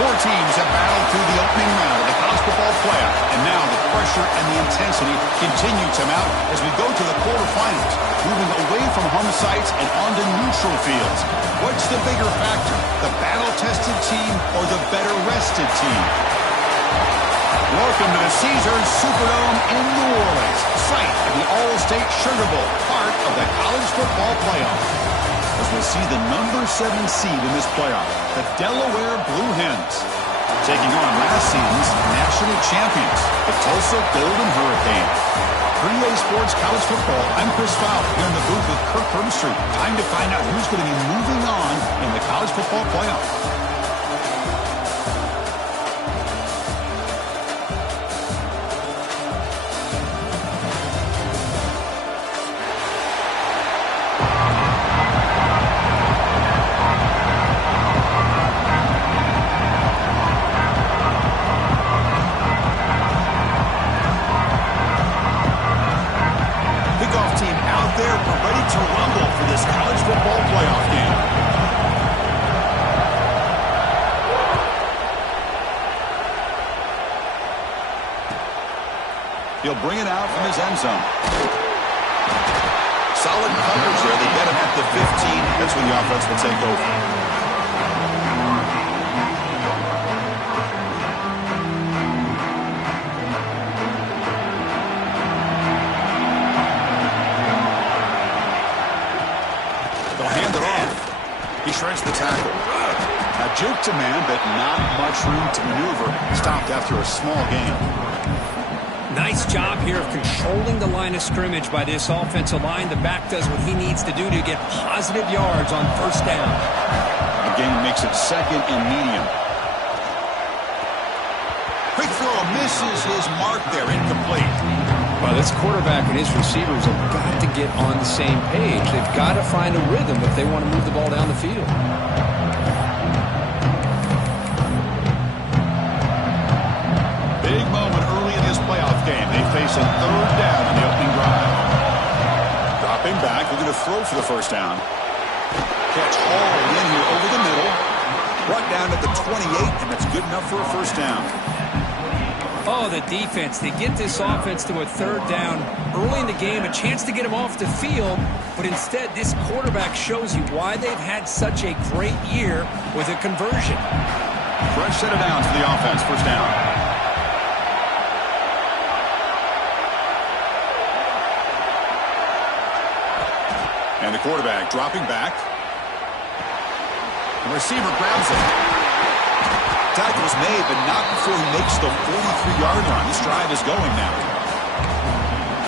Four teams have battled through the opening round of the college football playoff, and now the pressure and the intensity continue to mount as we go to the quarterfinals, moving away from home sites and onto neutral fields. What's the bigger factor, the battle-tested team or the better-rested team? Welcome to the Caesars Superdome in New Orleans, site of the All-State Sugar Bowl, part of the college football playoff. As we'll see the number 7 seed in this playoff, the Delaware Blue Hens, taking on last season's national champions, the Tulsa Golden Hurricane. 3A Sports College Football, I'm Chris Fowler here in the booth with Kirk Herbstreit. Time to find out who's going to be moving on in the college football playoff. He'll bring it out from his end zone. Solid coverage there. They get him at the 15. That's when the offense will take over. They'll hand it off. He shreds the tackle. A juke to man, but not much room to maneuver. Stopped after a small gain. Nice job here of controlling the line of scrimmage by this offensive line. The back does what he needs to do to get positive yards on first down. The gain makes it second and medium. Quick throw misses his mark there, incomplete. Well, this quarterback and his receivers have got to get on the same page. They've got to find a rhythm if they want to move the ball down the field. Big moment early in this playoff game. They face a third down in the opening drive. Dropping back, looking to throw for the first down. Catch hauled in here over the middle. Brought down at the 28, and that's good enough for a first down. Oh, the defense. They get this offense to a third down early in the game, a chance to get him off the field, but instead this quarterback shows you why they've had such a great year with a conversion. Fresh set of downs for the offense, first down. And the quarterback dropping back. The receiver grabs it. Tackle was made, but not before he makes the 43-yard line. This drive is going now.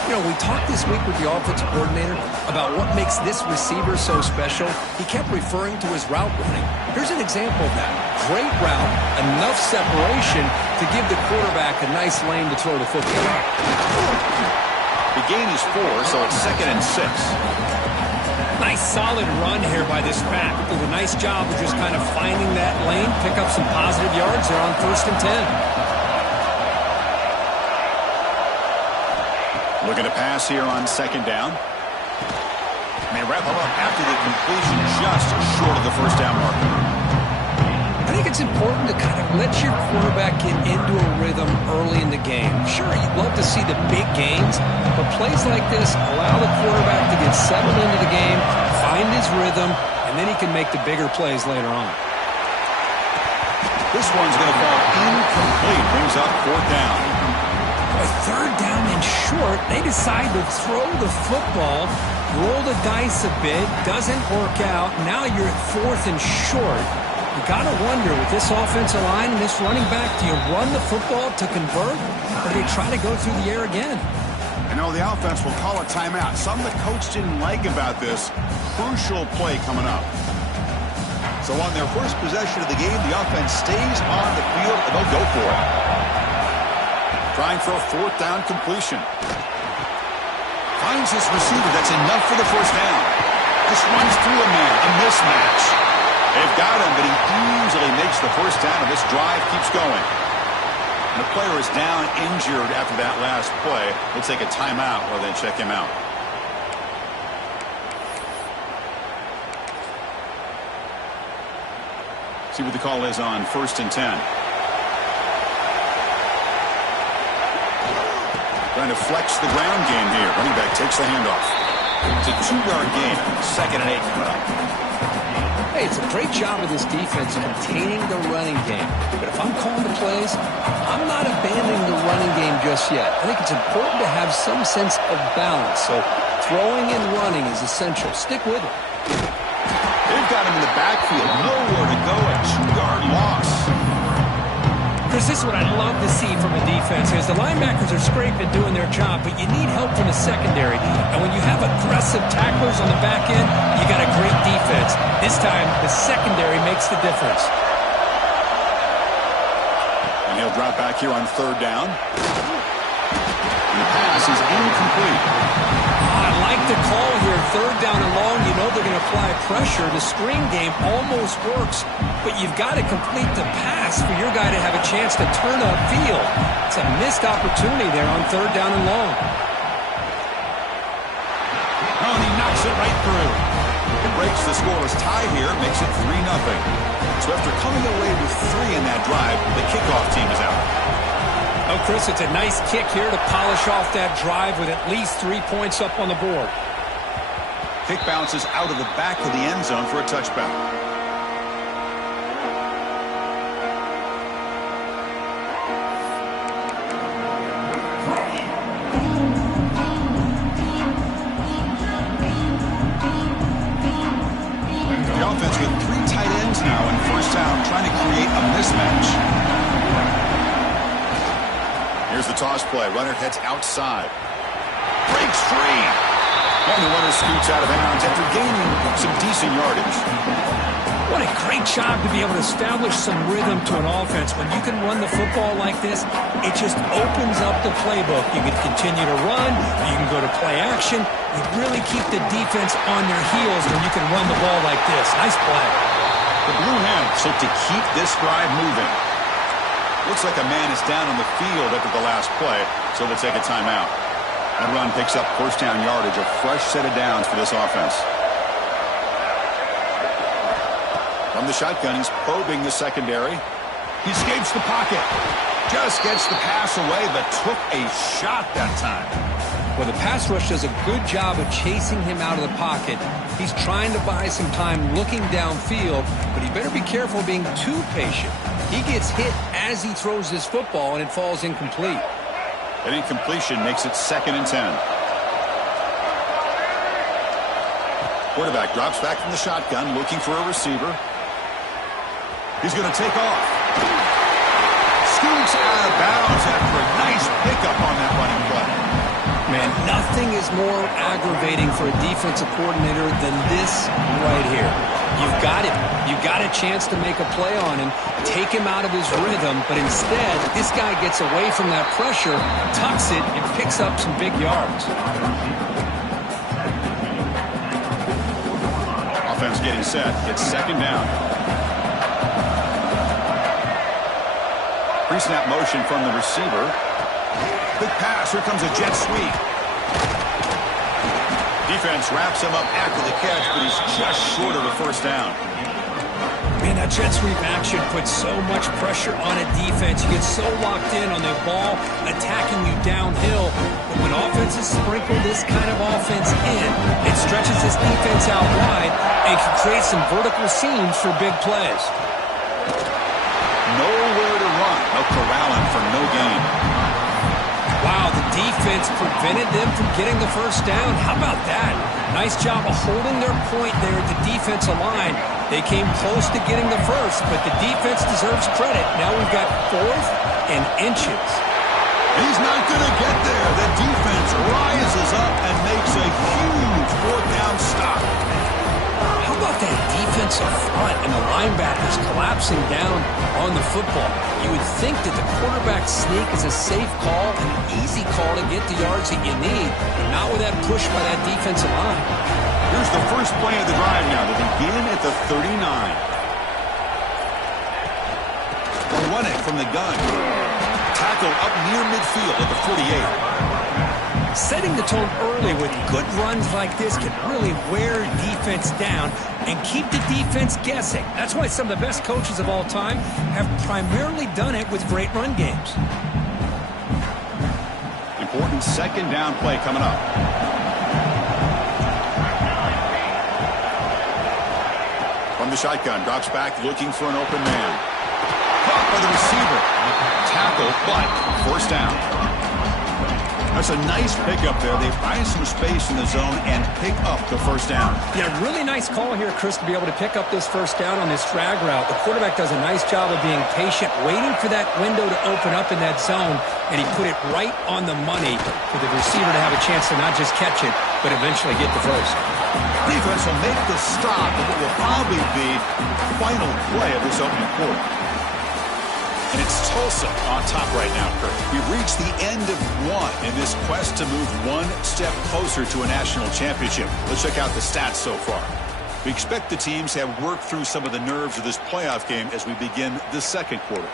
You know, we talked this week with the offensive coordinator about what makes this receiver so special. He kept referring to his route running. Here's an example of that. Great route, enough separation to give the quarterback a nice lane to throw the football. The gain is 4, so it's second and 6. Nice solid run here by this back. Did a nice job of just kind of finding that lane, pick up some positive yards there on first and 10. Looking to pass here on second down. And they wrap him up after the completion just short of the first down marker. I think it's important to kind of let your quarterback get into a rhythm early in the game. Sure, you'd love to see the big gains, but plays like this allow the quarterback to get settled into the game, find his rhythm, and then he can make the bigger plays later on. This one's going to fall incomplete. Brings up fourth down. A third down and short, they decide to throw the football, roll the dice a bit, doesn't work out. Now you're at fourth and short. You got to wonder, with this offensive line and this running back, do you run the football to convert, or do you try to go through the air again? I know the offense will call a timeout. Something the coach didn't like about this. Crucial play coming up. So on their first possession of the game, the offense stays on the field, and they'll go for it. Trying for a fourth down completion. Finds his receiver. That's enough for the first down. Just runs through a man. A mismatch. They've got him, but he easily makes the first down, and this drive keeps going. And the player is down injured after that last play. We'll take a timeout while they check him out. See what the call is on 1st and 10. Trying to flex the ground game here. Running back takes the handoff. It's a 2-yard gain. 2nd and 8 coming up. Hey, it's a great job of this defense containing the running game. But if I'm calling the plays, I'm not abandoning the running game just yet. I think it's important to have some sense of balance. So throwing and running is essential. Stick with it. They've got him in the backfield. Nowhere to go. A 2-yard loss. Chris, this is what I love to see from a defense is the linebackers are scraping doing their job, but you need help from the secondary. And when you have aggressive tacklers on the back end, you got a great defense. This time, the secondary makes the difference. And he'll drop back here on 3rd down. And the pass is incomplete. I like the call here. 3rd down and long. You know they're going to apply pressure. The screen game almost works, but you've got to complete the pass for your guy to have a chance to turn upfield. It's a missed opportunity there on 3rd down and long. Oh, and he knocks it right through. It breaks the scoreless tie here, makes it 3-0. So after coming away with 3 in that drive, the kickoff team is out. Oh, Chris, it's a nice kick here to polish off that drive with at least 3 points up on the board. Kick bounces out of the back of the end zone for a touchback. The offense with 3 tight ends now in 1st down, trying to create a mismatch. Here's the toss play. Runner heads outside. Breaks free. And the runner scoots out of bounds after gaining some decent yardage. What a great job to be able to establish some rhythm to an offense. When you can run the football like this, it just opens up the playbook. You can continue to run. You can go to play action. You really keep the defense on their heels when you can run the ball like this. Nice play. The Blue Hens look to keep this drive moving. Looks like a man is down on the field after the last play, so they'll take a timeout. That run picks up 1st down yardage, a fresh set of downs for this offense. From the shotgun, he's probing the secondary. He escapes the pocket. Just gets the pass away, but took a shot that time. Well, the pass rush does a good job of chasing him out of the pocket. He's trying to buy some time looking downfield, but he better be careful being too patient. He gets hit as he throws this football, and it falls incomplete. An incompletion makes it 2nd and 10. Quarterback drops back from the shotgun, looking for a receiver. He's going to take off. Scoots out of bounds after a nice pickup on that running play. Man, nothing is more aggravating for a defensive coordinator than this right here. You've got him. You've got a chance to make a play on him, take him out of his rhythm, but instead, this guy gets away from that pressure, tucks it, and picks up some big yards. Offense getting set. It's 2nd down. Pre-snap motion from the receiver. Quick pass. Here comes a jet sweep. Defense wraps him up after the catch, but he's just short of the 1st down. Man, that jet sweep action puts so much pressure on a defense. You get so locked in on the ball attacking you downhill. But when offenses sprinkle this kind of offense in, it stretches this defense out wide and can create some vertical seams for big plays. Nowhere to run. No corralling for no gain. Wow, the defense prevented them from getting the 1st down. How about that? Nice job of holding their point there at the defensive line. They came close to getting the 1st, but the defense deserves credit. Now we've got 4th and inches. He's not going to get there. The defense rises up and makes a huge fourth down stop. How about that defense up front and the linebackers collapsing down on the football? You would think that the quarterback sneak is a safe call and an easy call to get the yards that you need, but not with that push by that defensive line. Here's the first play of the drive now to begin at the 39. They'll run it from the gun. Tackle up near midfield at the 48. Setting the tone early with good runs like this can really wear defense down and keep the defense guessing. That's why some of the best coaches of all time have primarily done it with great run games. Important second down play coming up. From the shotgun, drops back looking for an open man. Caught by the receiver. Tackle, but first down. That's a nice pickup there. They find some space in the zone and pick up the first down. Yeah, really nice call here, Chris, to be able to pick up this first down on this drag route. The quarterback does a nice job of being patient, waiting for that window to open up in that zone, and he put it right on the money for the receiver to have a chance to not just catch it, but eventually get the first. Defense will make the stop of what will probably be the final play of this opening quarter. And it's Tulsa on top right now, Kurt. We've reached the end of one in this quest to move one step closer to a national championship. Let's check out the stats so far. We expect the teams have worked through some of the nerves of this playoff game as we begin the second quarter.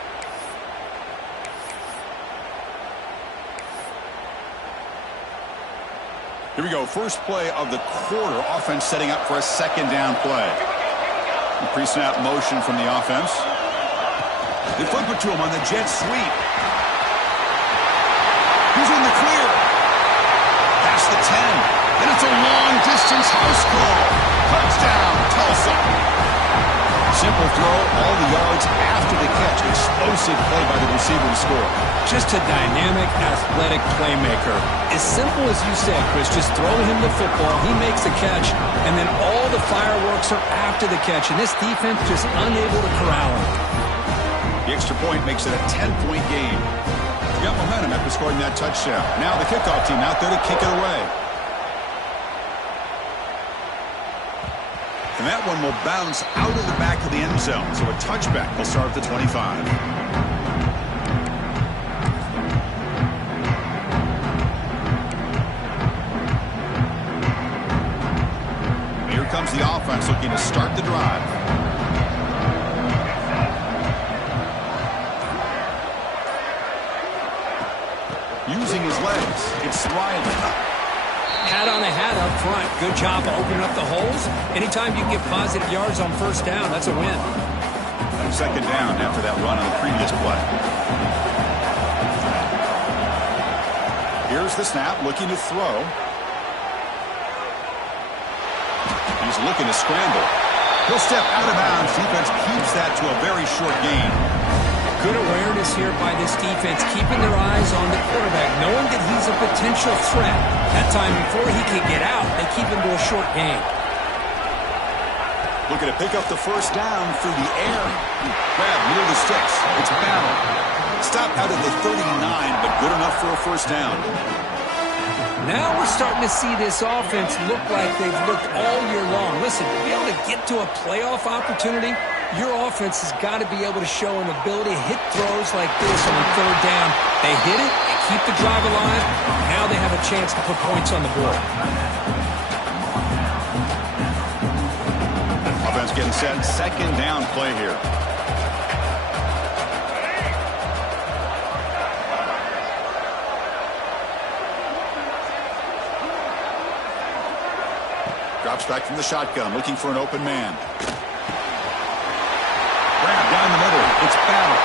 Here we go. First play of the quarter. Offense setting up for a second down play. Pre-snap motion from the offense. They flip it to him on the jet sweep. He's in the clear. Past the 10. And it's a long-distance house call. Touchdown, Tulsa. Simple throw, all the yards after the catch. Explosive play by the receiver to score. Just a dynamic, athletic playmaker. As simple as you said, Chris, just throw him the football, he makes the catch, and then all the fireworks are after the catch, and this defense just unable to corral him. The extra point makes it a 10-point game. You got momentum after scoring that touchdown. Now the kickoff team out there to kick it away. And that one will bounce out of the back of the end zone. So a touchback will start at the 25. Here comes the offense looking to start the drive. Using his legs, it's Riley. Hat on a hat up front. Good job of opening up the holes. Anytime you can get positive yards on first down, that's a win. Second down after that run on the previous play. Here's the snap, looking to throw. He's looking to scramble. He'll step out of bounds. Defense keeps that to a very short gain. Good awareness here by this defense, keeping their eyes on the quarterback, knowing that he's a potential threat. That time before he can get out, they keep him to a short gain. Looking to pick up the first down through the air. Grab near the sticks. It's Battle. Stop out of the 39, but good enough for a first down. Now we're starting to see this offense look like they've looked all year long. Listen, to be able to get to a playoff opportunity, your offense has got to be able to show an ability to hit throws like this on third down. They hit it, they keep the drive alive. Now they have a chance to put points on the board. Offense getting set. Second down play here. Drops back from the shotgun, looking for an open man. Grab down the middle. It's Battle.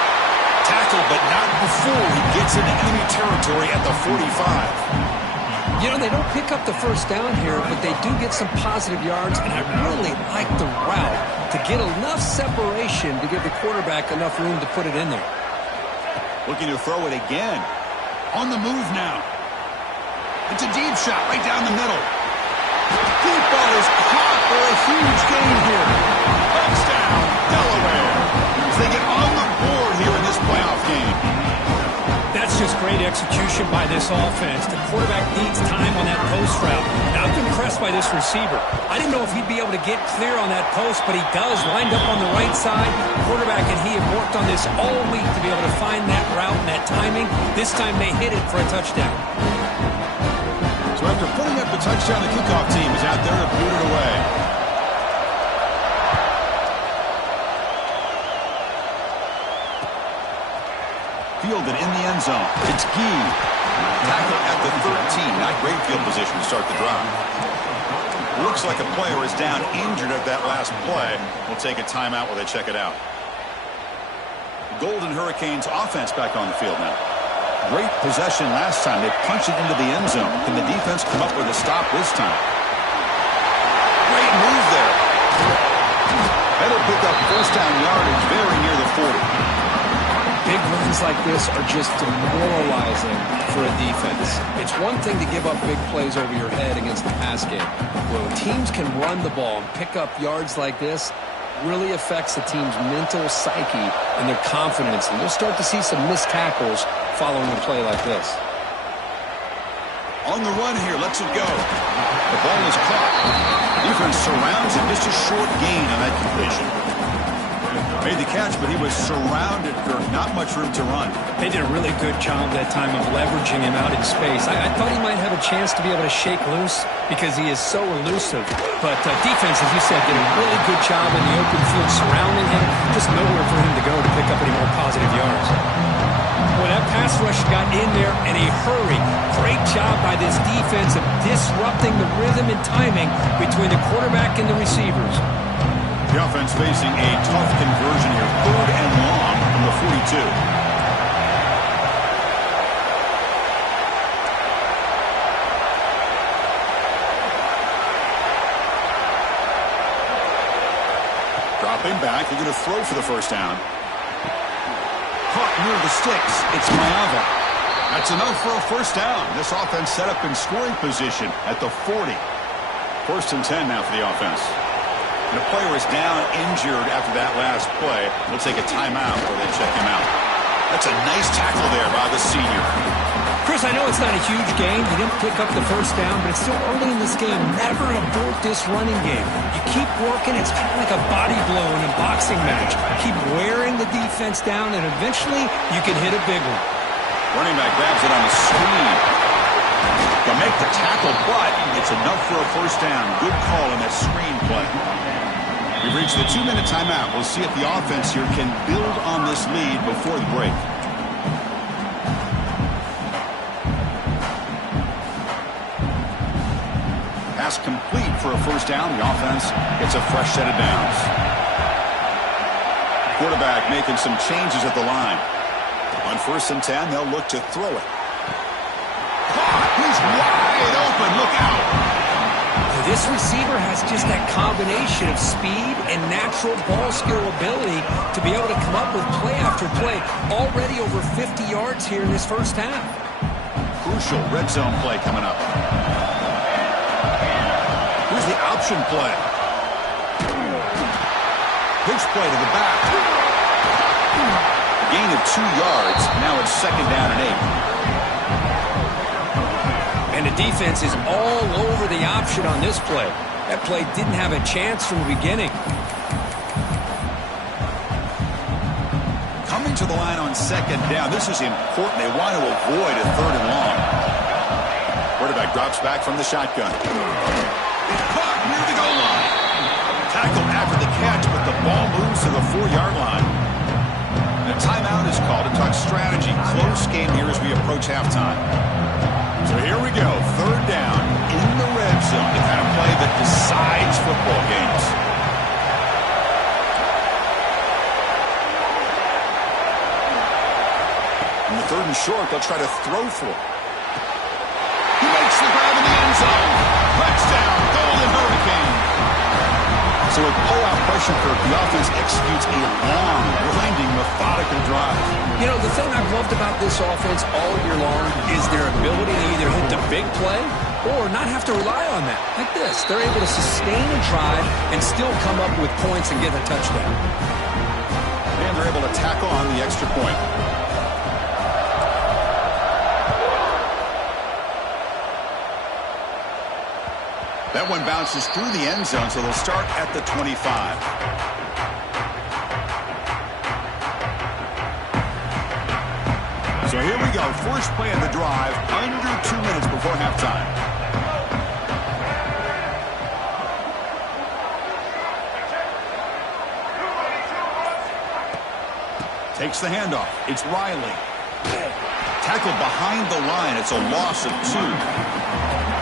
Tackle, but not before he gets into enemy territory at the 45. You know, they don't pick up the first down here, but they do get some positive yards, and I really like the route to get enough separation to give the quarterback enough room to put it in there. Looking to throw it again. On the move now. It's a deep shot right down the middle. Deep ball is caught for a huge gain here. Touchdown, Delaware. As they get on the board here in this playoff game. That's just great execution by this offense. The quarterback needs time on that post route. Now, I'm impressed by this receiver. I didn't know if he'd be able to get clear on that post, but he does. Lined up on the right side. Quarterback and he have worked on this all week to be able to find that route and that timing. This time they hit it for a touchdown. So after putting up the touchdown, the kickoff team is out there to boot it away. Fielded in the end zone. It's Gee. Tackle at the 13. Not great field position to start the drive. Looks like a player is down injured at that last play. We'll take a timeout while they check it out. Golden Hurricanes offense back on the field now. Great possession last time. They punched it into the end zone. Can the defense come up with a stop this time? Great move there. That'll pick up first down yardage very near the 40. Big runs like this are just demoralizing for a defense. It's one thing to give up big plays over your head against the pass game. When teams can run the ball and pick up yards like this, really affects the team's mental psyche and their confidence. And you'll start to see some missed tackles following a play like this. On the run here, lets it go. The ball is caught. Defense surrounds him. Just a short gain on that completion. Made the catch, but he was surrounded for not much room to run. They did a really good job that time of leveraging him out in space. I thought he might have a chance to be able to shake loose because he is so elusive. But defense, as you said, did a really good job in the open field surrounding him. Just nowhere for him to go to pick up any more positive yards. Well, that pass rush got in there in a hurry. Great job by this defense of disrupting the rhythm and timing between the quarterback and the receivers. The offense facing a tough conversion here. 3rd and long from the 42. Dropping back. They're going to throw for the first down. Caught near the sticks. It's Mayava. That's enough for a first down. This offense set up in scoring position at the 40. 1st and 10 now for the offense. The player is down injured after that last play. We'll take a timeout while they check him out. That's a nice tackle there by the senior. Chris, I know it's not a huge game. You didn't pick up the first down, but it's still early in this game. Never abort this running game. You keep working. It's kind of like a body blow in a boxing match. Keep wearing the defense down, and eventually you can hit a big one. Running back grabs it on the screen. They'll make the tackle, but it's enough for a first down. Good call on that screen play. We've reached the 2-minute timeout. We'll see if the offense here can build on this lead before the break. Pass complete for a first down. The offense gets a fresh set of downs. Quarterback making some changes at the line. On 1st and 10, they'll look to throw it. He's wide open. Look out. This receiver has just that combination of speed and natural ball skill ability to be able to come up with play after play. Already over 50 yards here in this first half. Crucial red zone play coming up. Here's the option play. Pitch play to the back. Gain of 2 yards. Now it's 2nd down and 8. And the defense is all over the option on this play. That play didn't have a chance from the beginning. Coming to the line on 2nd down. This is important. They want to avoid a 3rd and long. Quarterback drops back from the shotgun. Caught near the goal line. Tackled after the catch, but the ball moves to the 4-yard line. The timeout is called to talk strategy. Close game here as we approach halftime. So here we go, 3rd down in the red zone, the kind of play that decides football games. In the 3rd and short, they'll try to throw for it. He makes the grab in the end zone. Touchdown, Golden Hurricane. So with playoff pressure, the offense executes a long, grinding, methodical drive. You know, the thing I've loved about this offense all year long is their ability to either hit the big play or not have to rely on that. Like this, they're able to sustain a drive and still come up with points and get a touchdown. And they're able to tackle on the extra point. That one bounces through the end zone, so they'll start at the 25. So here we go. First play of the drive, under 2 minutes before halftime. Takes the handoff. It's Riley. Tackled behind the line. It's a loss of 2.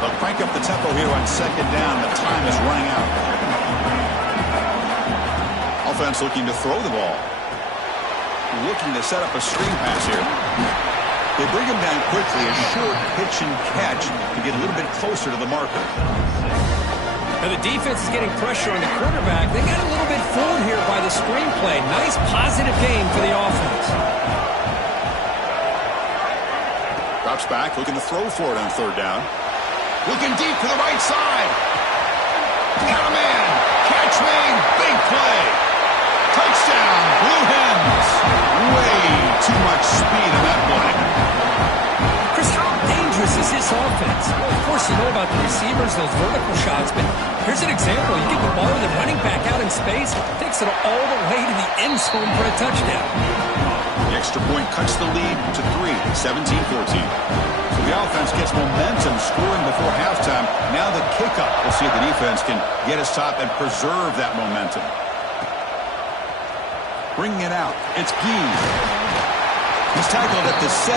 They'll crank up the tempo here on second down. The time is running out. Offense looking to throw the ball. Looking to set up a screen pass here. They bring him down quickly. A short pitch and catch to get a little bit closer to the marker. Now the defense is getting pressure on the quarterback. They got a little bit fooled here by the screenplay. Nice positive game for the offense. Drops back, looking to throw for it on third down. Looking deep to the right side. Count him in. Catch made. Big play. Touchdown. Blue Hens. Way too much speed on that play. Chris, how dangerous is this offense? Well, of course, you know about the receivers, those vertical shots, but here's an example. You get the ball with the running back out in space, takes it all the way to the end zone for a touchdown. The extra point cuts the lead to 3, 17-14. So the offense gets momentum scoring before halftime. Now the kickoff. We'll see if the defense can get a stop and preserve that momentum. Bringing it out. It's Gee. He's tackled at the 17,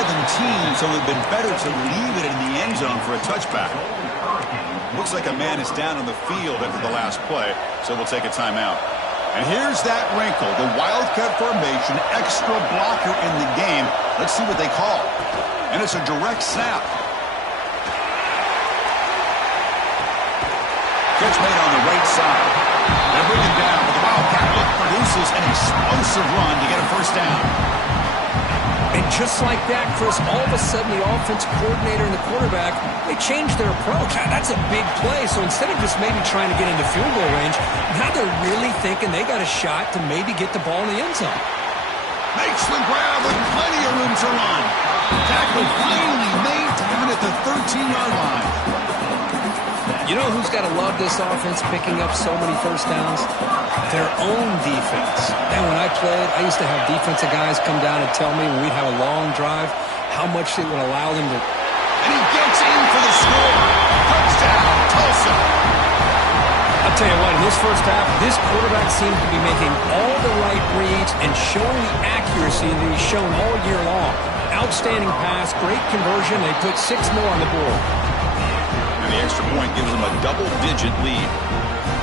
so it would have been better to leave it in the end zone for a touchback. Looks like a man is down on the field after the last play, so we'll take a timeout. And here's that wrinkle, the Wildcat formation, extra blocker in the game. Let's see what they call. And it's a direct snap. Catch made on the right side. They bring him down, but the Wildcat look produces an explosive run to get a first down. And just like that, Chris, all of a sudden the offense coordinator and the quarterback, they changed their approach. That's a big play. So instead of just maybe trying to get into field goal range, now they're really thinking they got a shot to maybe get the ball in the end zone. Makes the grab with plenty of room to run. Tackle finally made down at the 13-yard line. You know who's got to love this offense picking up so many first downs? Their own defense. And when I played, I used to have defensive guys come down and tell me when we'd have a long drive how much it would allow them to... And he gets in for the score. Touchdown, Tulsa. I'll tell you what, in this first half, this quarterback seems to be making all the right reads and showing the accuracy that he's shown all year long. Outstanding pass, great conversion. They put 6 more on the board. And the extra point gives them a double-digit lead.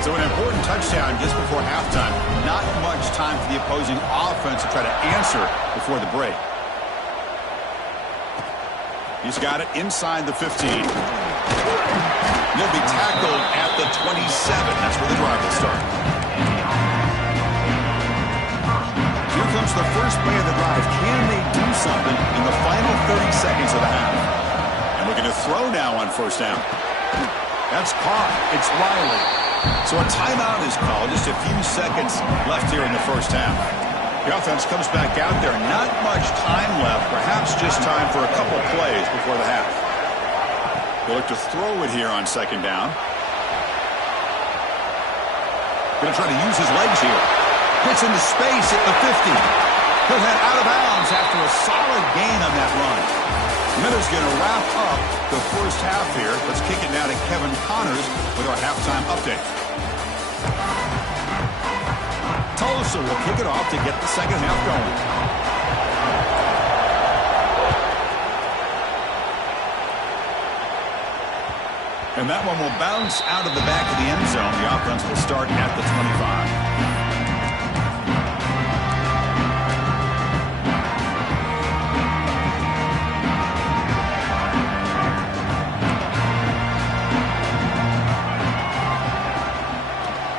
So an important touchdown just before halftime. Not much time for the opposing offense to try to answer before the break. He's got it inside the 15. He'll be tackled at the 27. That's where the drive will start. Here comes the first play of the drive. Can they do something in the final 30 seconds of the half? And looking to throw now on first down. That's caught. It's Riley. So a timeout is called. Just a few seconds left here in the first half. The offense comes back out there. Not much time left. Perhaps just time for a couple plays before the half. They'll look to throw it here on second down. Going to try to use his legs here. Gets into space at the 50. He'll head out of bounds after a solid gain on that run. Miller's going to wrap up the first half here. Let's kick it now to Kevin Connors with our halftime update. Tulsa will kick it off to get the second half going. And that one will bounce out of the back of the end zone. The offense will start at the 25.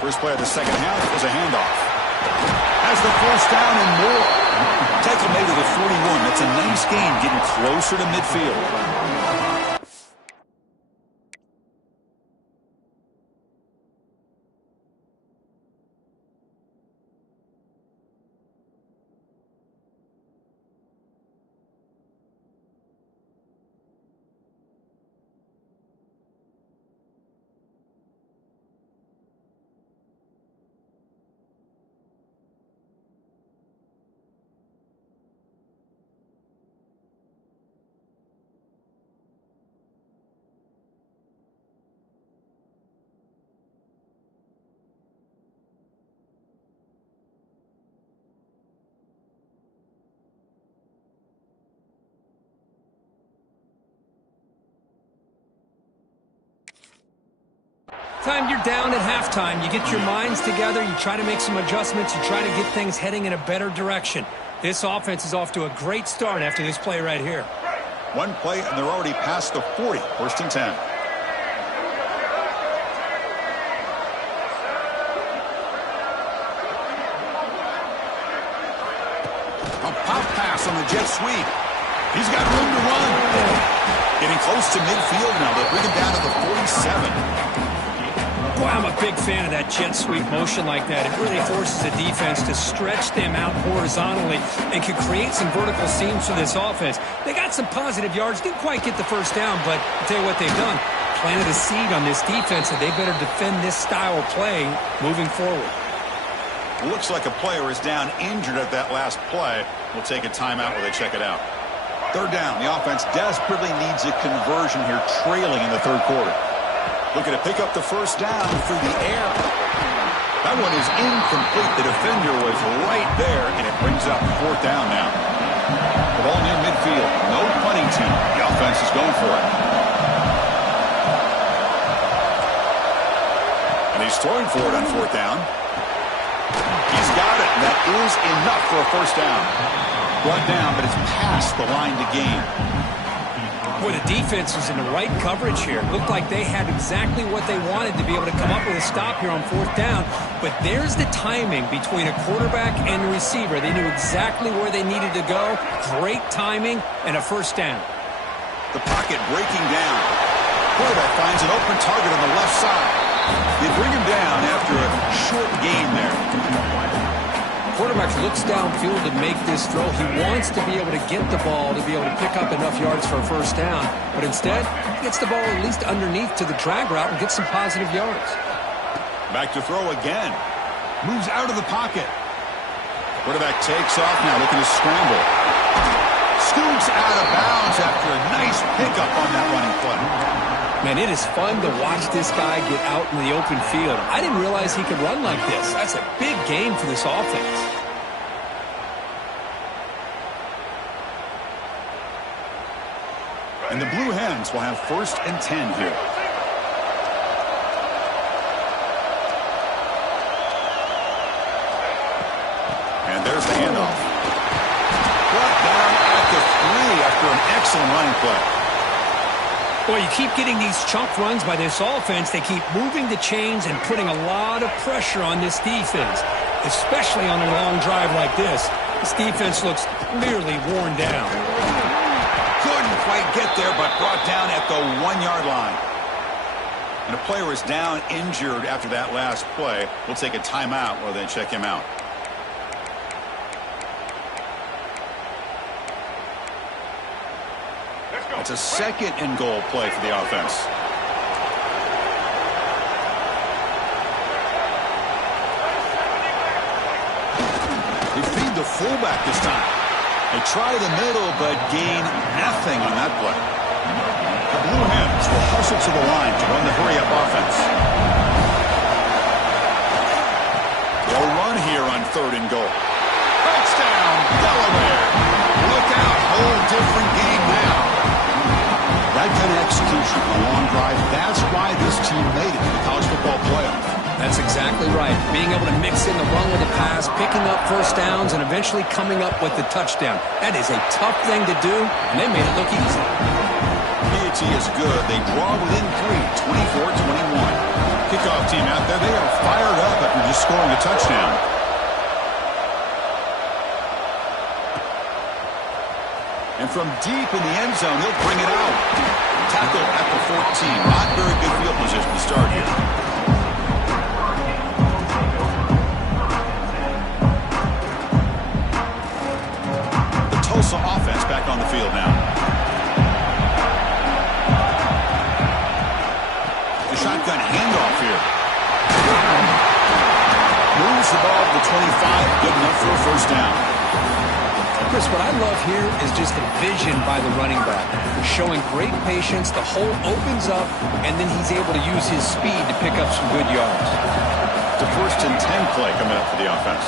First play of the second half is a handoff. Has the first down and more. Tackle made to the 41. That's a nice gain, getting closer to midfield. Time you're down at halftime, you get your minds together, you try to make some adjustments, you try to get things heading in a better direction. This offense is off to a great start after this play right here. One play, and they're already past the 40. First and 10. A pop pass on the jet sweep. He's got room to run. Getting close to midfield now. They'll bring him down to the 47. Boy, I'm a big fan of that jet sweep motion like that. It really forces the defense to stretch them out horizontally and can create some vertical seams for this offense. They got some positive yards. Didn't quite get the first down, but I'll tell you what they've done. Planted a seed on this defense, and they better defend this style of play moving forward. Looks like a player is down injured at that last play. We'll take a timeout while they check it out. Third down. The offense desperately needs a conversion here, trailing in the third quarter. Looking to pick up the first down through the air. That one is incomplete. The defender was right there, and it brings up fourth down now. The ball near midfield. No punting team. The offense is going for it. And he's throwing for it on fourth down. He's got it. That is enough for a first down. Brought down, but it's past the line to gain. Boy, the defense was in the right coverage here. Looked like they had exactly what they wanted to be able to come up with a stop here on fourth down. But there's the timing between a quarterback and the receiver. They knew exactly where they needed to go. Great timing and a first down. The pocket breaking down. Quarterback finds an open target on the left side. They bring him down after a short gain there. Quarterback looks downfield to make this throw. He wants to be able to get the ball to be able to pick up enough yards for a first down. But instead, he gets the ball at least underneath to the drag route and gets some positive yards. Back to throw again. Moves out of the pocket. Quarterback takes off now, looking to scramble. Scoots out of bounds after a nice pickup on that running play. Man, it is fun to watch this guy get out in the open field. I didn't realize he could run like this. That's a big gain for this offense. And the Blue Hens will have first and 10 here. And there's the handoff. Brought down at the 3 after an excellent running play. Boy, you keep getting these chunk runs by this offense. They keep moving the chains and putting a lot of pressure on this defense, especially on a long drive like this. This defense looks clearly worn down. Couldn't quite get there, but brought down at the 1-yard line. And a player is down injured after that last play. We'll take a timeout while they check him out. It's a second and goal play for the offense. They feed the fullback this time. They try the middle, but gain nothing on that play. The Blue Hens will hustle to the line to run the hurry-up offense. They'll run here on third and goal. Touchdown, Delaware. Look out, whole different game now. That kind of execution on a long drive, that's why this team made it to the college football playoff. That's exactly right. Being able to mix in the run with the pass, picking up first downs, and eventually coming up with the touchdown. That is a tough thing to do, and they made it look easy. PAT is good. They draw within 3, 24-21. Kickoff team out there, they are fired up after just scoring a touchdown. And from deep in the end zone, he'll bring it out. Tackle at the 14. Not very good field position to start here. The Tulsa offense back on the field now. The shotgun handoff here. Moves the ball to the 25. Good enough for a first down. Chris, what I love here is just the vision by the running back. They're showing great patience. The hole opens up, and then he's able to use his speed to pick up some good yards. The first and 10 play coming up for the offense.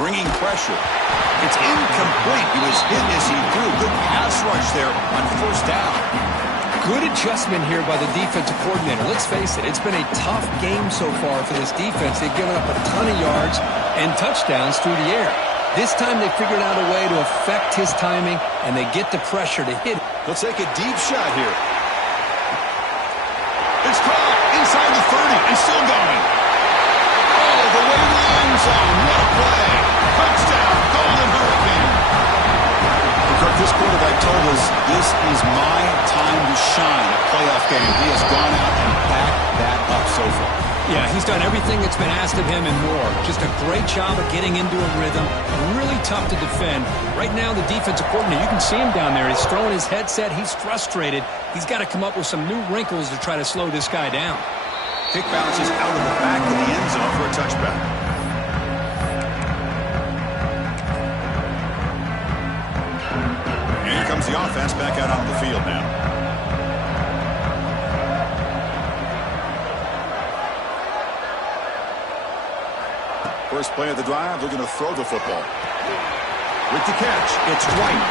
Bringing pressure. It's incomplete. He was hit as he threw. Good pass rush there on first down. Good adjustment here by the defensive coordinator. Let's face it, it's been a tough game so far for this defense. They've given up a ton of yards and touchdowns through the air. This time they figured out a way to affect his timing, and they get the pressure to hit. They'll take a deep shot here. It's caught inside the 30 and still going. Oh, the way to the end zone. What a play. Touchdown, Golden Hurricane. Kirk, this quarterback told us this is my time to shine, a playoff game. He has gone out and backed that up so far. Yeah, he's done everything that's been asked of him and more. Just a great job of getting into a rhythm. Really tough to defend. Right now, the defensive coordinator, you can see him down there. He's throwing his headset. He's frustrated. He's got to come up with some new wrinkles to try to slow this guy down. Kick bounces out of the back of the end zone for a touchback. And here comes the offense back out on the field now. First play of the drive, they're going to throw the football. With the catch, it's White.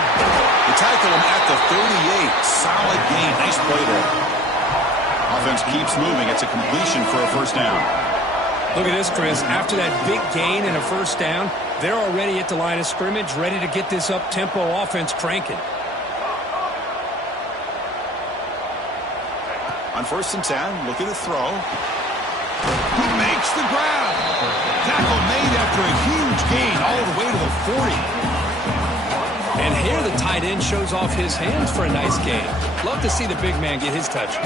They tackle him at the 38. Solid gain. Nice play there. Offense keeps moving. It's a completion for a first down. Look at this, Chris. After that big gain and a first down, they're already at the line of scrimmage, ready to get this up-tempo offense cranking. On 1st and 10, looking to throw. He makes the grab. Tackle made after a huge gain all the way to the 40. And here the tight end shows off his hands for a nice gain. Love to see the big man get his touches.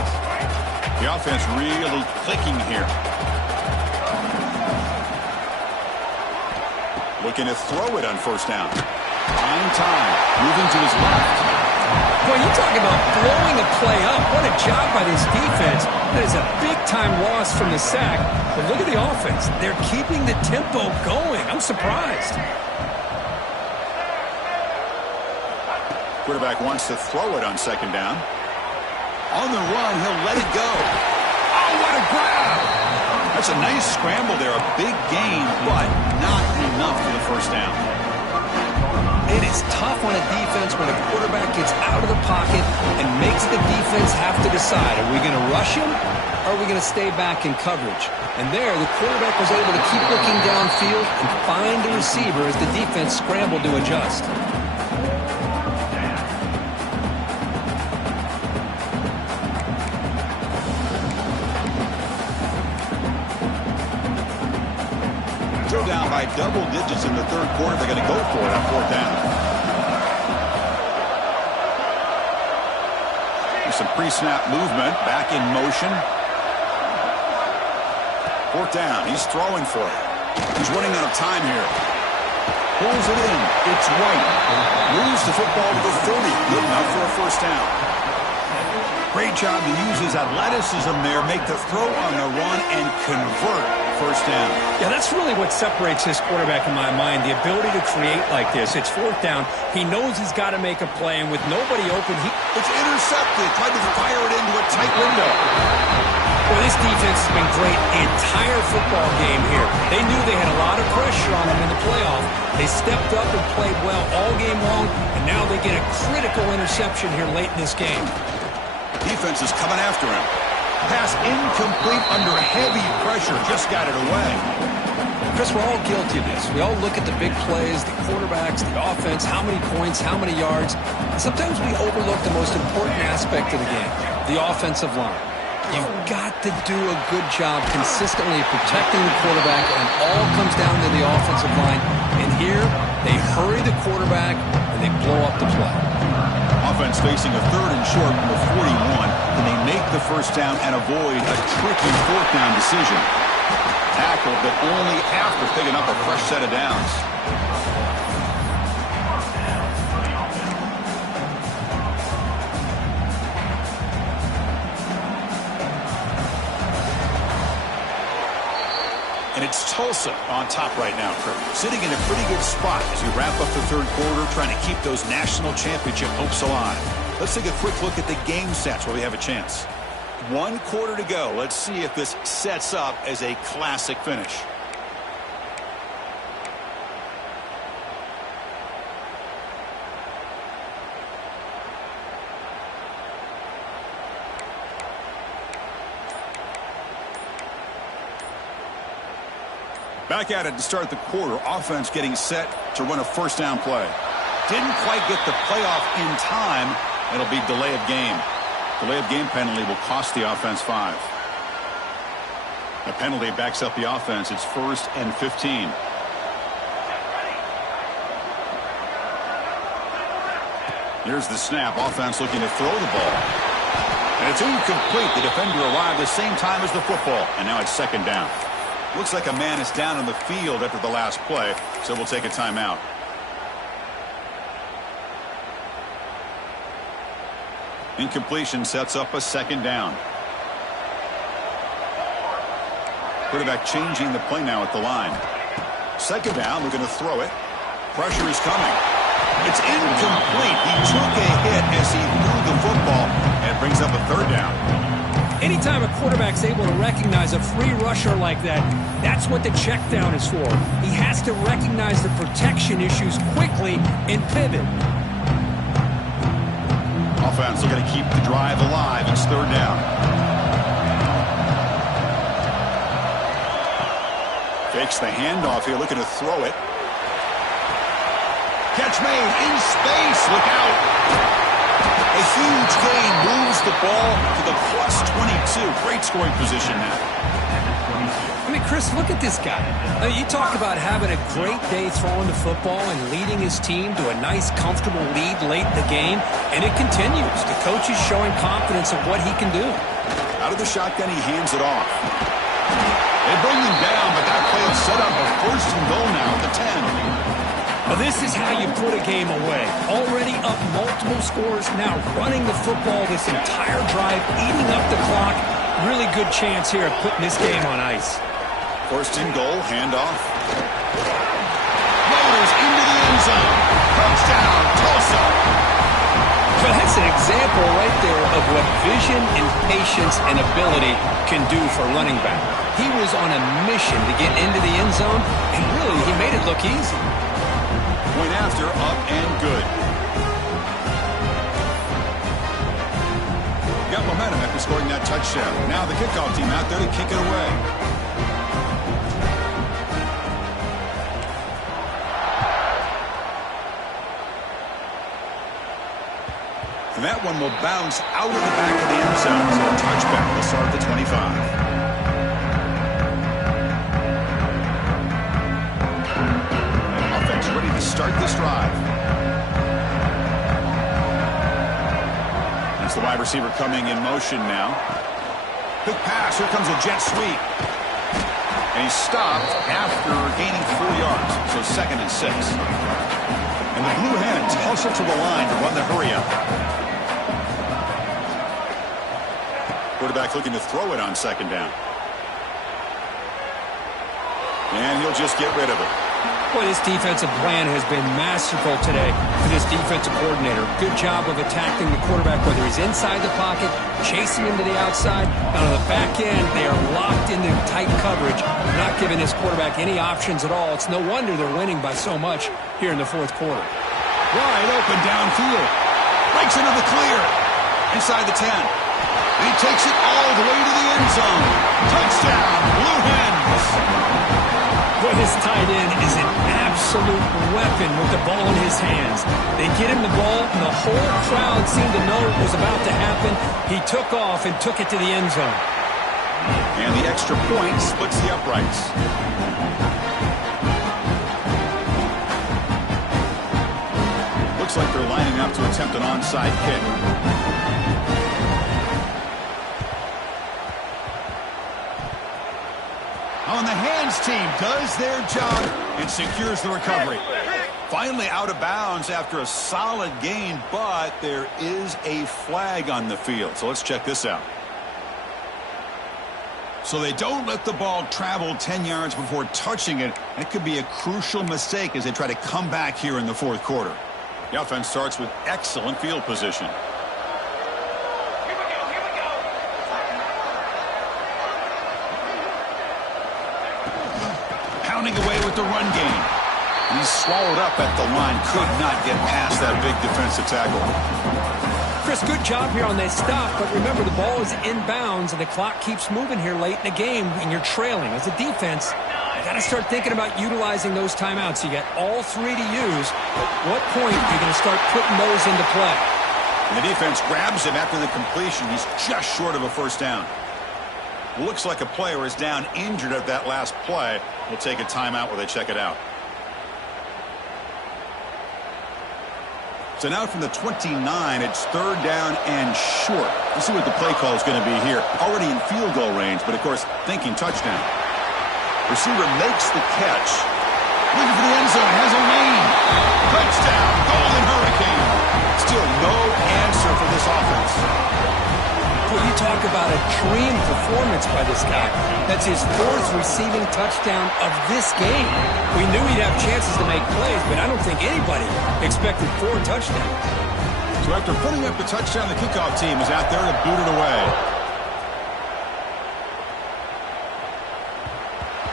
The offense really clicking here. Looking to throw it on 1st down. Fine time. Moving to his left. Boy, you talk about blowing a play up. What a job by this defense. That is a big-time loss from the sack. But look at the offense. They're keeping the tempo going. I'm surprised. Quarterback wants to throw it on 2nd down. On the run, he'll let it go. Oh, what a grab! That's a nice scramble there. A big gain, but not enough for the 1st down. It is tough on a defense when a quarterback gets out of the pocket and makes the defense have to decide, are we going to rush him or are we going to stay back in coverage? And there, the quarterback was able to keep looking downfield and find the receiver as the defense scrambled to adjust. Still down by double digits in the 3rd quarter. They're going to go for it on 4th down. There's some pre-snap movement. Back in motion. 4th down. He's throwing for it. He's running out of time here. Pulls it in. It's White. Moves the football to the 30. Good enough for a 1st down. Great job to use his athleticism there. Make the throw on the run and convert 1st down. Yeah, that's really what separates this quarterback in my mind, the ability to create like this. It's 4th down. He knows he's got to make a play, and with nobody open, it's intercepted. Tried to fire it into a tight window. Well, this defense has been great the entire football game here. They knew they had a lot of pressure on them in the playoff. They stepped up and played well all game long, and now they get a critical interception here late in this game. Defense is coming after him. Pass incomplete under heavy pressure. Just got it away. Chris, we're all guilty of this. We all look at the big plays, the quarterbacks, the offense, how many points, how many yards. And sometimes we overlook the most important aspect of the game, the offensive line. You've got to do a good job consistently protecting the quarterback, and it all comes down to the offensive line. And here, they hurry the quarterback, and they blow up the play. Offense facing a 3rd and short from the 41. Can they make the 1st down and avoid a tricky 4th down decision? Tackled, but only after picking up a fresh set of downs. And it's Tulsa on top right now, Kirk. Sitting in a pretty good spot as we wrap up the 3rd quarter, trying to keep those national championship hopes alive. Let's take a quick look at the game stats while we have a chance. 1 quarter to go. Let's see if this sets up as a classic finish. Back at it to start the quarter. Offense getting set to run a first down play. Didn't quite get the playoff in time. It'll be delay of game. Delay of game penalty will cost the offense 5. A penalty backs up the offense. It's 1st and 15. Here's the snap. Offense looking to throw the ball. And it's incomplete. The defender arrived the same time as the football. And now it's 2nd down. Looks like a man is down on the field after the last play, so we'll take a timeout. Incompletion sets up a 2nd down. Quarterback changing the play now at the line. 2nd down, looking to throw it. Pressure is coming. It's incomplete. He took a hit as he threw the football, and brings up a 3rd down. Anytime a quarterback's able to recognize a free rusher like that, that's what the check down is for. He has to recognize the protection issues quickly and pivot. Offense looking to keep the drive alive. It's 3rd down. Fakes the handoff here, looking to throw it. Catch made in space. Look out. A huge gain moves the ball to the +22. Great scoring position now. I mean, Chris, look at this guy. You talk about having a great day throwing the football and leading his team to a nice, comfortable lead late in the game, and it continues. The coach is showing confidence of what he can do. Out of the shotgun, he hands it off. They bring him down, but that play will set up a 1st and goal now at the 10. Well, this is how you put a game away. Already up multiple scores, now running the football this entire drive, eating up the clock. Really good chance here of putting this game on ice. 1st and goal, handoff. Loaders into the end zone. Touchdown, Tulsa. But that's an example right there of what vision and patience and ability can do for running back. He was on a mission to get into the end zone, and really, he made it look easy. Point after, up and good. Got momentum after scoring that touchdown. Now the kickoff team out there to kick it away. And that one will bounce out of the back of the end zone. So a touchback will start at the 25. Ready to start this drive. That's the wide receiver coming in motion now. Quick pass. Here comes a jet sweep. And he's stopped after gaining 4 yards. So 2nd and 6. And the Blue Hens hustle to the line to run the hurry-up. Quarterback looking to throw it on 2nd down. And he'll just get rid of it. Boy, this defensive plan has been masterful today for this defensive coordinator. Good job of attacking the quarterback, whether he's inside the pocket, chasing him to the outside. On the back end, they are locked into tight coverage, not giving this quarterback any options at all. It's no wonder they're winning by so much here in the 4th quarter. Wide open downfield. Breaks into the clear. Inside the 10. And he takes it all the way to the end zone. Touchdown, Blue Hens. Boy, this tight end is an absolute weapon with the ball in his hands. They get him the ball, and the whole crowd seemed to know what was about to happen. He took off and took it to the end zone. And the extra point splits the uprights. Looks like they're lining up to attempt an onside kick. On the hands team does their job and secures the recovery. Finally out of bounds after a solid gain, but there is a flag on the field. So let's check this out. So they don't let the ball travel 10 yards before touching it. That could be a crucial mistake as they try to come back here in the 4th quarter. The offense starts with excellent field position. Away with the run game. And he's swallowed up at the line. Could not get past that big defensive tackle. Chris, good job here on that stop, but remember the ball is inbounds and the clock keeps moving here late in the game and you're trailing. As a defense, got to start thinking about utilizing those timeouts. You got all three to use. At what point are you going to start putting those into play? And the defense grabs him after the completion. He's just short of a first down. Looks like a player is down injured at that last play. We'll take a timeout while they check it out. So now from the 29, it's third down and short. Let's see what the play call is going to be here. Already in field goal range, but of course thinking touchdown. Receiver makes the catch. Looking for the end zone. Has a lane. Touchdown. Golden Hurricane. Still no answer for this offense. Well, you talk about a dream performance by this guy. That's his fourth receiving touchdown of this game. We knew he'd have chances to make plays, but I don't think anybody expected 4 touchdowns. So after putting up the touchdown, the kickoff team is out there to boot it away.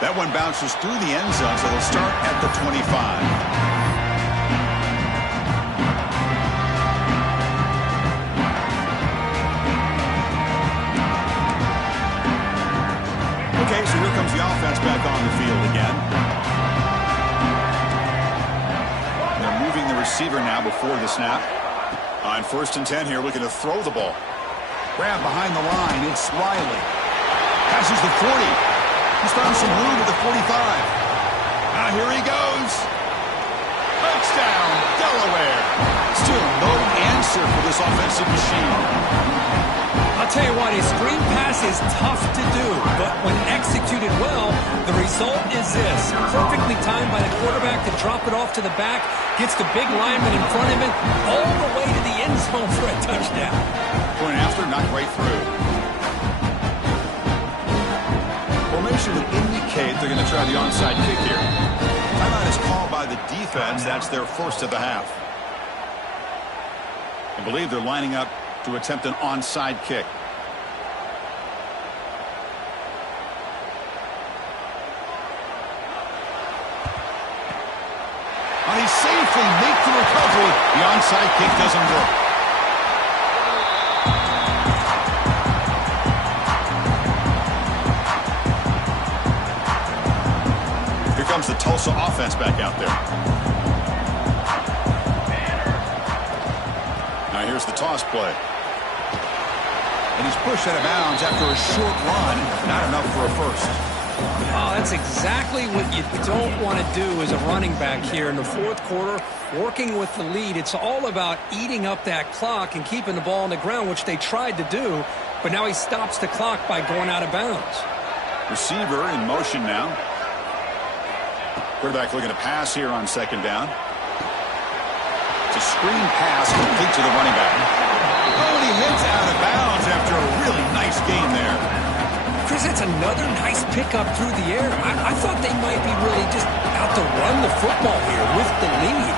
That one bounces through the end zone, so they'll start at the 25. Okay, so here comes the offense back on the field again. They're moving the receiver now before the snap. On 1st and 10 here, looking to throw the ball. Grab behind the line. It's Riley. Passes the 40. He's found some room at the 45. Now here he goes. Touchdown, Delaware. Still no answer for this offensive machine. I'll tell you what, a screen pass is tough to do, but when executed well, the result is this. Perfectly timed by the quarterback to drop it off to the back, gets the big lineman in front of him, all the way to the end zone for a touchdown. Point after, not right through. Formation would indicate they're going to try the onside kick here. Timeout is called by the defense. That's their first of the half. I believe they're lining up to attempt an onside kick. And he safely makes the recovery. The onside kick doesn't work. Here comes the Tulsa offense back out there. Now here's the toss play. And he's pushed out of bounds after a short run. Not enough for a first. Oh, that's exactly what you don't want to do as a running back here in the fourth quarter. Working with the lead, it's all about eating up that clock and keeping the ball on the ground, which they tried to do. But now he stops the clock by going out of bounds. Receiver in motion now. Quarterback looking to pass here on 2nd down. It's a screen pass complete to the running back. Oh, and he heads out of bounds after a really nice game there. Chris, it's another nice pickup through the air. I thought they might be really just out to run the football here with the lead.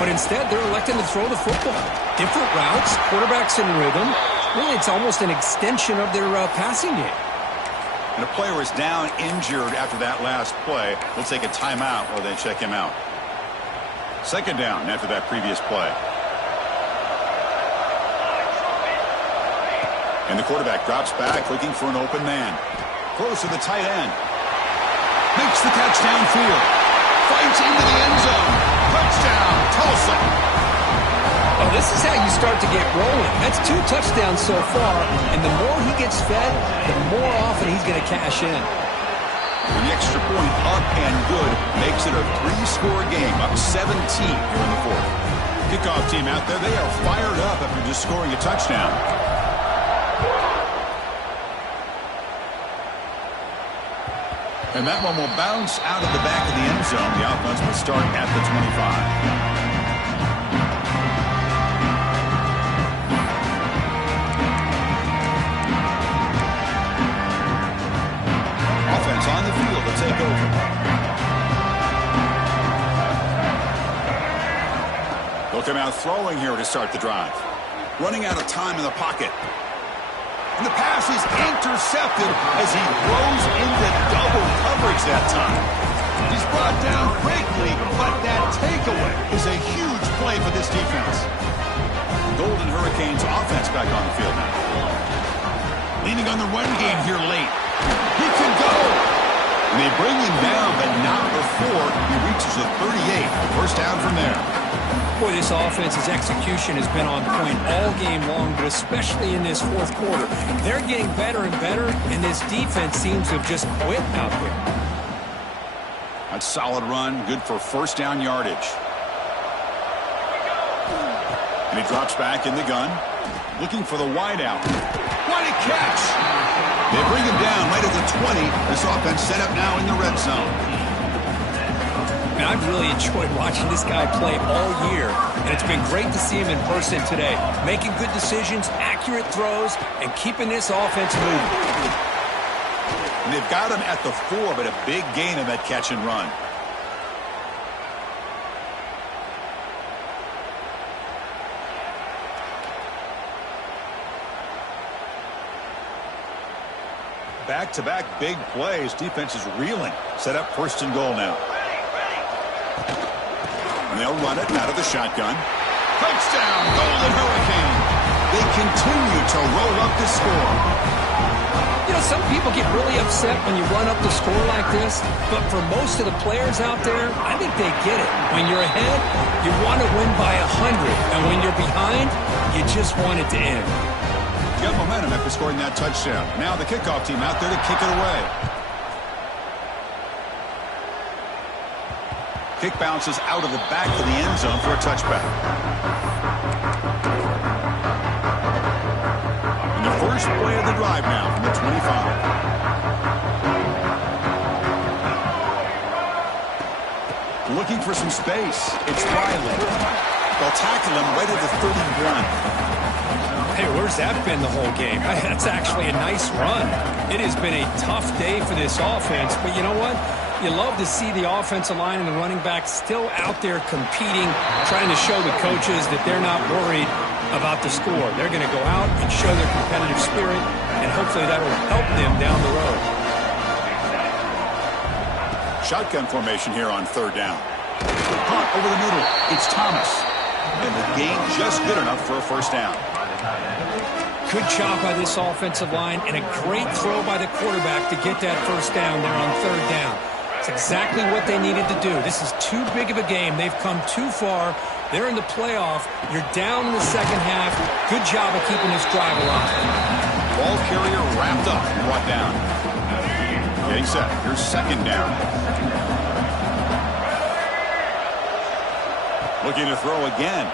But instead, they're electing to throw the football. Different routes, quarterbacks in rhythm. Really, it's almost an extension of their passing game. And a player is down injured after that last play. We'll take a timeout while they check him out. 2nd down after that previous play. And the quarterback drops back looking for an open man. Close to the tight end. Makes the catch downfield. Fights into the end zone. Touchdown, Tulsa. Oh, this is how you start to get rolling. That's 2 touchdowns so far, and the more he gets fed, the more often he's going to cash in. And the extra point up and good makes it a 3-score game, up 17 here in the 4th. Kickoff team out there, they are fired up after just scoring a touchdown. And that one will bounce out of the back of the end zone. The offense will start at the 25. On the field to take over. They'll come out throwing here to start the drive. Running out of time in the pocket. And the pass is intercepted as he throws into double coverage that time. He's brought down quickly, but that takeaway is a huge play for this defense. Golden Hurricanes offense back on the field now. Leaning on the run game here late. He can go. And they bring him down, but not before he reaches the 38. First down from there. Boy, this offense's execution has been on point all game long, but especially in this fourth quarter. They're getting better and better, and this defense seems to have just quit out there. That's a solid run, good for first down yardage. And he drops back in the gun, looking for the wideout. What a catch! They bring him down right at the 20. This offense set up now in the red zone. And I've really enjoyed watching this guy play all year, and it's been great to see him in person today, making good decisions, accurate throws, and keeping this offense moving. And they've got him at the 4, but a big gain in that catch and run. Back-to-back big plays. Defense is reeling. Set up first and goal now. And they'll run it out of the shotgun. Touchdown, Golden Hurricane. They continue to roll up the score. You know, some people get really upset when you run up the score like this, but for most of the players out there, I think they get it. When you're ahead, you want to win by 100, and when you're behind, you just want it to end. You got momentum after scoring that touchdown. Now the kickoff team out there to kick it away. Kick bounces out of the back of the end zone for a touchback. And the first play of the drive now from the 25. Looking for some space. It's Riley. They'll tackle him right at the 31. Hey, where's that been the whole game? That's actually a nice run. It has been a tough day for this offense, but you know what? You love to see the offensive line and the running back still out there competing, trying to show the coaches that they're not worried about the score. They're going to go out and show their competitive spirit, and hopefully that will help them down the road. Shotgun formation here on third down. Caught over the middle. It's Thomas. And the gain just good enough for a first down. Good job by this offensive line, and a great throw by the quarterback to get that first down there on third down. It's exactly what they needed to do. This is too big of a game. They've come too far. They're in the playoff. You're down in the second half. Good job of keeping this drive alive. Ball carrier wrapped up and brought down. Getting set. Here's second down. Looking to throw again.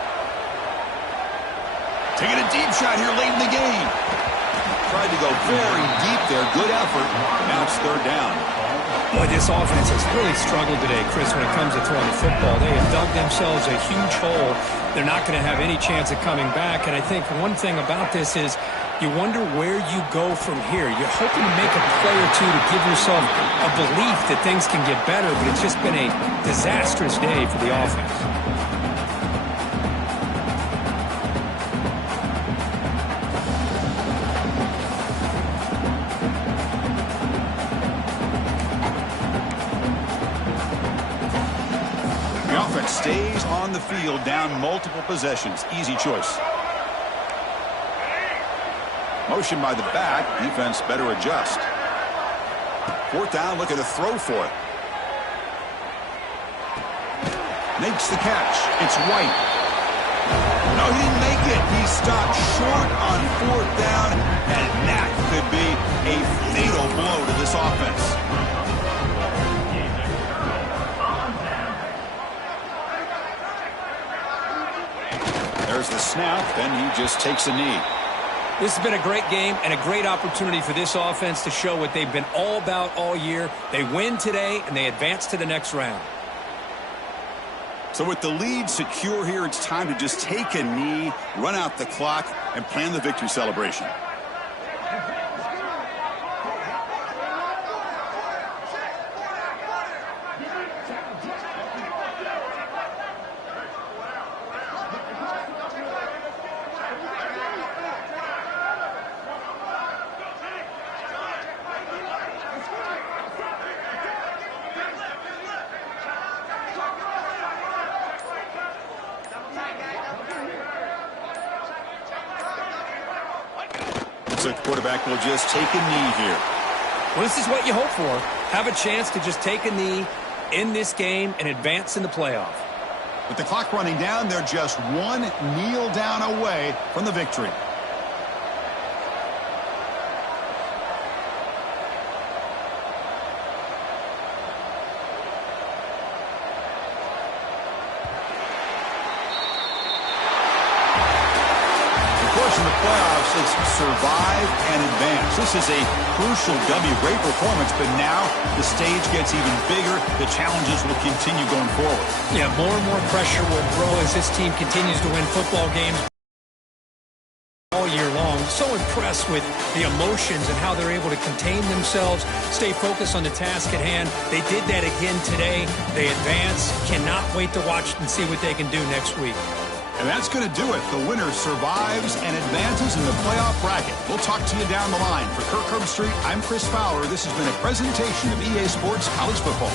Taking a deep shot here late in the game. Tried to go very deep there. Good effort. Now it's third down. Boy, this offense has really struggled today, Chris, when it comes to throwing the football. They have dug themselves a huge hole. They're not going to have any chance of coming back. And I think one thing about this is you wonder where you go from here. You're hoping to make a play or two to give yourself a belief that things can get better, but it's just been a disastrous day for the offense. Stays on the field, down multiple possessions. Easy choice. Motion by the back. Defense better adjust. Fourth down, looking to throw for it. Makes the catch. It's White. No, he didn't make it. He stopped short on fourth down, and that could be a fatal blow to this offense. There's the snap, then he just takes a knee. This has been a great game and a great opportunity for this offense to show what they've been all about all year. They win today, and they advance to the next round. So with the lead secure here, it's time to just take a knee, run out the clock, and plan the victory celebration. Looks like the quarterback will just take a knee here. Well, this is what you hope for. have a chance to just take a knee, in this game, and advance in the playoff. With the clock running down, they're just one kneel down away from the victory. In the playoffs, it's survive and advance. This is a crucial W. Great performance, but now the stage gets even bigger. The challenges will continue going forward. Yeah, more and more pressure will grow as this team continues to win football games all year long. So impressed with the emotions and how they're able to contain themselves, stay focused on the task at hand. They did that again today. They advance. Cannot wait to watch and see what they can do next week. And that's going to do it. The winner survives and advances in the playoff bracket. We'll talk to you down the line. For Kirk Herbstreit, I'm Chris Fowler. This has been a presentation of EA Sports College Football.